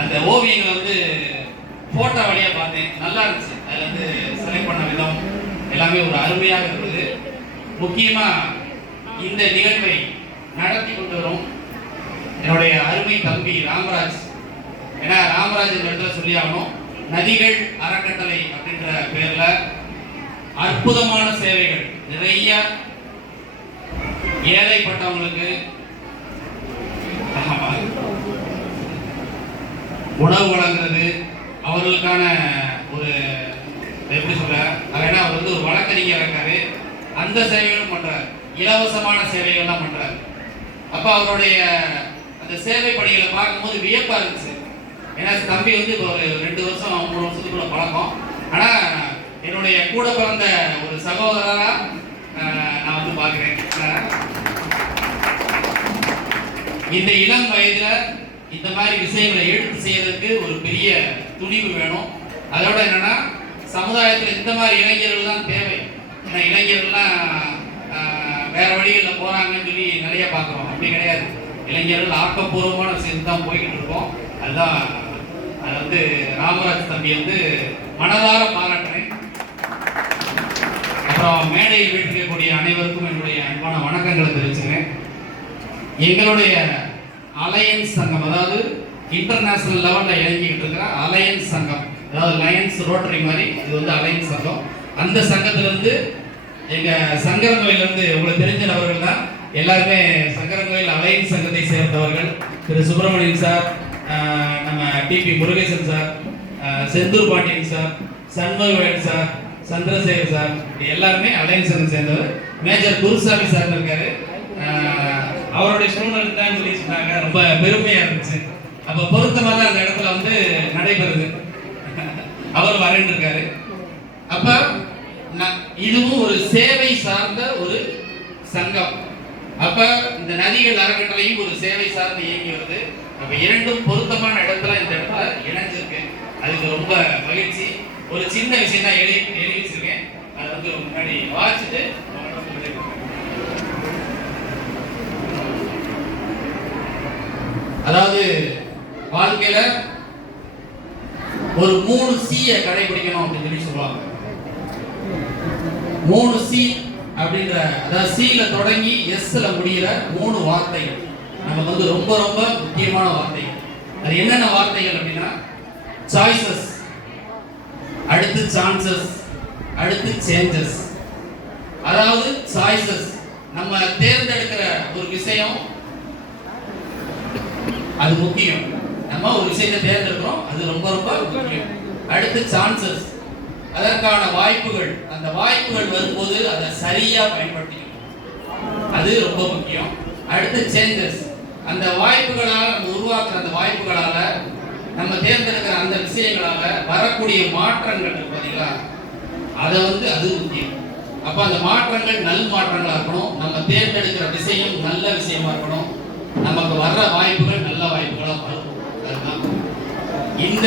அந்த ஓவியங்களை வந்து போட்டோ வழியாக பார்த்தேன், நல்லா இருந்துச்சு. அதில் வந்து செலக்ட் பண்ண விதம் எல்லாமே ஒரு அருமையாக இருந்தது. முக்கியமாக இந்த நிகழ்வை நடத்தி கொண்டு வரும் என்னுடைய அருமை தம்பி ராமராஜ். ஏன்னா ராமராஜ் இடத்துல சொல்லி ஆகணும், நதிகள் அறக்கட்டளை அப்படின்ற பேர்ல அற்புதமான சேவைகள் நிறைய ஏழைப்பட்டவங்களுக்கு உணவு வழங்குறது, அவர்களுக்கான ஒரு எப்படி சொல்ல, ஏன்னா அவர் வந்து ஒரு வழக்கறிஞர் இருக்காரு, அந்த சேவைகளும் பண்றாரு, இலவசமான சேவைகள்லாம் பண்றாரு. அப்ப அவருடைய அந்த சேவை பணிகளை பார்க்கும்போது வியப்பா இருந்துச்சு. ஏன்னா தம்பி வந்து இப்போ ஒரு 2 வருஷம் 3 வருஷத்துக்குள்ள பழக்கம். ஆனா என்னுடைய கூட பிறந்த ஒரு சகோதரரா நான் வந்து பார்க்கிறேன். இந்த இளம் வயதுல இந்த மாதிரி விஷயங்களை எடுத்து செய்யறதுக்கு ஒரு பெரிய துணிவு வேணும். அதோட என்னன்னா சமுதாயத்தில் இந்த மாதிரி இளைஞர்கள் தான் தேவை. ஏன்னா இளைஞர்கள்லாம் வேற வழிகளில் போறாங்கன்னு சொல்லி நிறைய பார்க்குறோம். அப்படி கிடையாது, இளைஞர்கள் ஆக்கப்பூர்வமான விஷயம் தான் போய்கிட்டு இருக்கோம். அதுதான் அதை வந்து ராமராஜ் தம்பி வந்து மனதார பாராட்டுறேன். அப்புறம் மேடையில் வீட்டிருக்கக்கூடிய அனைவருக்கும் என்னுடைய அன்பான வணக்கங்களை தெரிவிச்சுக்கிறேன். எங்களுடைய அலையன்ஸ் சங்கம், அதாவது இன்டர்நேஷனல் லெவலில் இயங்கிக்கிட்டு இருக்கிற அலையன்ஸ் சங்கம், அதாவது லயன்ஸ் ரோட்டரி மாதிரி, இது வந்து அலையன்ஸ் சங்கம். அந்த சங்கத்திலிருந்து எங்கள் சங்கரங்கோயிலிருந்து உங்களுக்கு தெரிஞ்ச நபர்கள் தான் எல்லாருமே சங்கரங்கோயில் அலையன்ஸ் சங்கத்தை சேர்ந்தவர்கள். திரு சுப்பிரமணியன் சார், நம்ம TP Murugesan sir, Senthur Pandian sir, Shanmugavel sir, Chandrasekar sir, எல்லாருமே அலையன்ஸ் சங்கம் சேர்ந்தவர். மேஜர் குருசாமி சார் இருக்காரு, அவருடைய சூழ்நிலை தான் சொல்லி சொன்னாங்க. ரொம்ப பெருமையா இருந்துச்சு. அப்ப பொருத்தமா தான் அந்த இடத்துல வந்து நடைபெறுது. அவர் வரேன்னு இருக்காரு. அப்ப இதுவும் ஒரு சேவை சார்ந்த ஒரு சங்கம். அப்ப இந்த நதிகள் அறக்கட்டளையும் ஒரு சேவை சார்ந்து இயங்கி வருது. அப்ப இரண்டும் பொருத்தமான இடத்துல இந்த இடத்துல இணைஞ்சிருக்கு. அதுக்கு ரொம்ப மகிழ்ச்சி. ஒரு சின்ன விஷயம் தான் எழுதி வச்சிருக்கேன், அதை வந்து முன்னாடி வாசிச்சுட்டு அதாவது வாழ்க்கையில ஒரு 3 C கடைபிடிக்கணும் அப்படின்னு சொல்லி சொல்லுவாங்க. 3 C அப்படின்ற, அதாவது C-ல தொடங்கி S-ல முடிகிற 3 வார்த்தைகள் நமக்கு வந்து ரொம்ப ரொம்ப முக்கியமான வார்த்தைகள். அது என்னென்ன வார்த்தைகள் அப்படின்னா, சாய்ஸஸ், அடுத்து சான்சஸ், அடுத்து சேஞ்சஸ். அதாவது சாய்ஸஸ், நம்ம தேர்ந்தெடுக்கிற ஒரு விஷயம் அது முக்கியம். நம்ம ஒரு விஷயத்தை தேர்ந்தெடுக்கிறோம், அது ரொம்ப ரொம்ப முக்கியம். அடுத்து சான்சஸ், அதற்கான வாய்ப்புகள், அந்த வாய்ப்புகள் வரும்போது அதை சரியா பயன்படுத்திக்கணும், அது ரொம்ப முக்கியம். அடுத்து சேஞ்சஸ், அந்த வாய்ப்புகளால் நம்ம உருவாக்குற அந்த வாய்ப்புகளால நம்ம தேர்ந்தெடுக்கிற அந்த விஷயங்களால வரக்கூடிய மாற்றங்கள் பார்த்தீங்களா, அதை வந்து அது முக்கியம். அப்ப அந்த மாற்றங்கள் நல் மாற்றங்களா இருக்கணும், நம்ம தேர்ந்தெடுக்கிற விஷயம் நல்ல விஷயமா இருக்கணும், நமக்கு வர்ற வாய்ப்புகள் நல்ல வாய்ப்புகளா வரும். அதுதான் இந்த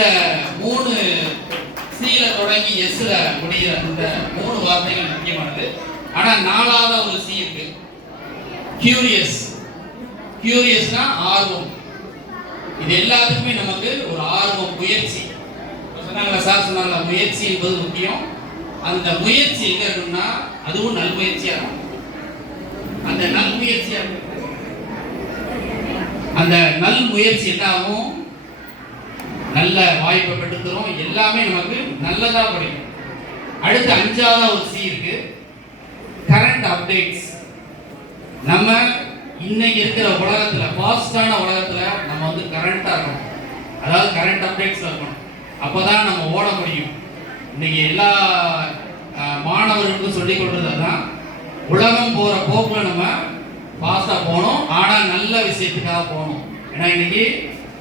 3 C-ல தொடங்கி S-ல முடிகிற இந்த 3 வார்த்தைகள் முக்கியமானது. ஆனா 4வது ஒரு C இருக்கு, கியூரியஸ். கியூரியஸ்னா ஆர்வம். இது எல்லாத்துக்குமே நமக்கு ஒரு ஆர்வம், முயற்சி. சொன்னாங்களா சார், சொன்னாங்களா முயற்சி என்பது முக்கியம். அந்த முயற்சி எங்க இருக்குன்னா அதுவும் நல் முயற்சியா இருக்கும். அந்த நல் முயற்சியா இருக்கும். அந்த நல் முயற்சி என்ன ஆகும், நல்ல வாய்ப்பை பெற்றுத்தரும், எல்லாமே நமக்கு நல்லதா படிக்கும். அடுத்து 5வது ஒரு C இருக்கு, கரண்ட் அப்டேட்ஸ். நம்ம இன்னைக்கு இருக்கிற உலகத்துல, ஃபாஸ்டான உலகத்துல நம்ம வந்து கரண்டா இருக்கணும், அதாவது கரண்ட் அப்டேட்ஸ் இருக்கணும். அப்பதான் நம்ம ஓட முடியும். இன்னைக்கு எல்லா மாணவர்களுக்கும் சொல்லிக் கொடுத்ததுதான், உலகம் போற போக்குல நம்ம ஃபாஸ்டா போகணும், ஆனா நல்ல விஷயத்துக்காக போகணும். ஏன்னா இன்னைக்கு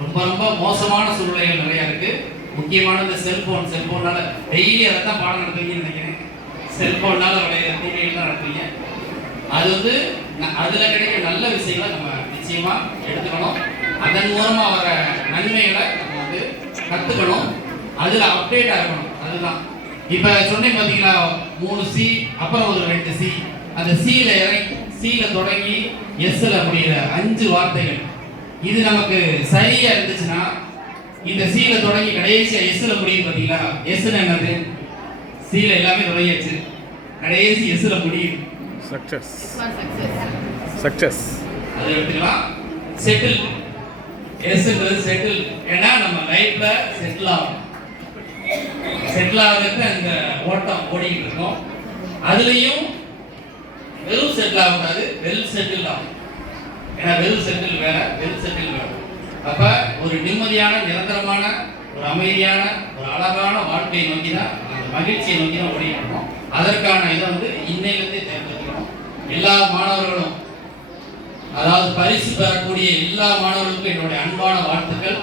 ரொம்ப ரொம்ப மோசமான சூழ்நிலைகள் நிறைய இருக்கு. முக்கியமான இந்த செல்போன்னால டெய்லி அதை தான் பாடம் நடத்துவீங்கன்னு நினைக்கிறேன். செல்போன்னால விளையாட தீமைகள் தான் நடத்துவீங்க. அது வந்து அதுல கிடைக்கிற நல்ல விஷயங்களை நம்ம நிச்சயமா எடுத்துக்கணும். அதன் மூலமா வர நன்மைகளை நம்ம வந்து கத்துக்கணும், அதுல அப்டேட் ஆகணும். அதுதான் இப்ப சொன்னேன் பாத்தீங்களா, 3 C, அப்புறம் ஒரு 2 C. அந்த C-ல தொடங்கி S-ல முடிகிற 5 வார்த்தைகள், இது நமக்கு சரியா இருந்துச்சுன்னா இந்த சீல தொடங்கி கடைசியா எஸ்ல முடியுது பாத்தீங்களா? எஸ்னா என்னது? சீல எல்லாமே தொடங்கியாச்சு, கடைசி எஸ்ல முடியுது. சக்சஸ். சக்சஸ். அதை எடுத்துக்கலாம். செட்டில். எஸ்ன்றது செட்டில். ஏன்னா நம்ம லைஃப்ல செட்டில் ஆகணும். செட்டில் ஆகிறதுக்கு அந்த ஓட்டம் ஓடிக்கிட்டு இருக்கோம். அதுலேயும் வெறும் செட்டில் ஆகக்கூடாது, வெல் செட்டில் ஆகும். ஏன்னா வெல் செட்டில் வேற, வெல் செட்டில் வேற. அப்ப ஒரு நிம்மதியான, நிரந்தரமான, ஒரு அமைதியான, ஒரு அழகான வாழ்க்கையை நோக்கி தான், அந்த மகிழ்ச்சியை நோக்கி தான் ஓடிக்கணும். அதற்கான இதை வந்து இன்னையிலிருந்தே தேர்ந்தெடுக்கணும். எல்லா மாணவர்களும், அதாவது பரிசு பெறக்கூடிய எல்லா மாணவர்களுக்கும் என்னுடைய அன்பான வாழ்த்துக்கள்.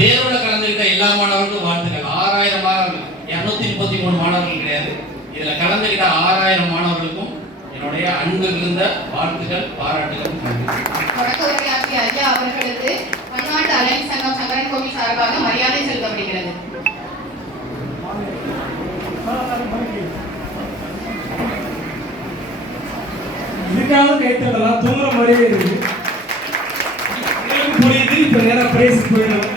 தேர்வில் கலந்துக்கிட்ட எல்லா மாணவர்களுக்கும் வாழ்த்துக்கள். 6000 மாணவர்கள், 233 மாணவர்கள் கிடையாது. இதில் கலந்துக்கிட்ட 6000 மாணவர்களுக்கும் என்னுடைய அன்பு இருந்த வாழ்த்துக்கள், பாராட்டுகள். தொடக்க உரையாற்றிய ஐயா அவர்களுக்கு பன்னாட்டு அலையன்ஸ் சங்கம் சங்கரன் கோவில் சார்பாக மரியாதை செலுத்தப்படுகிறது. இதுக்காக கைத்தட்டலாம், தூங்குற மாதிரியே இருக்கு. புரியுது. இப்ப நேரம் பிரைஸ் போயிடும்.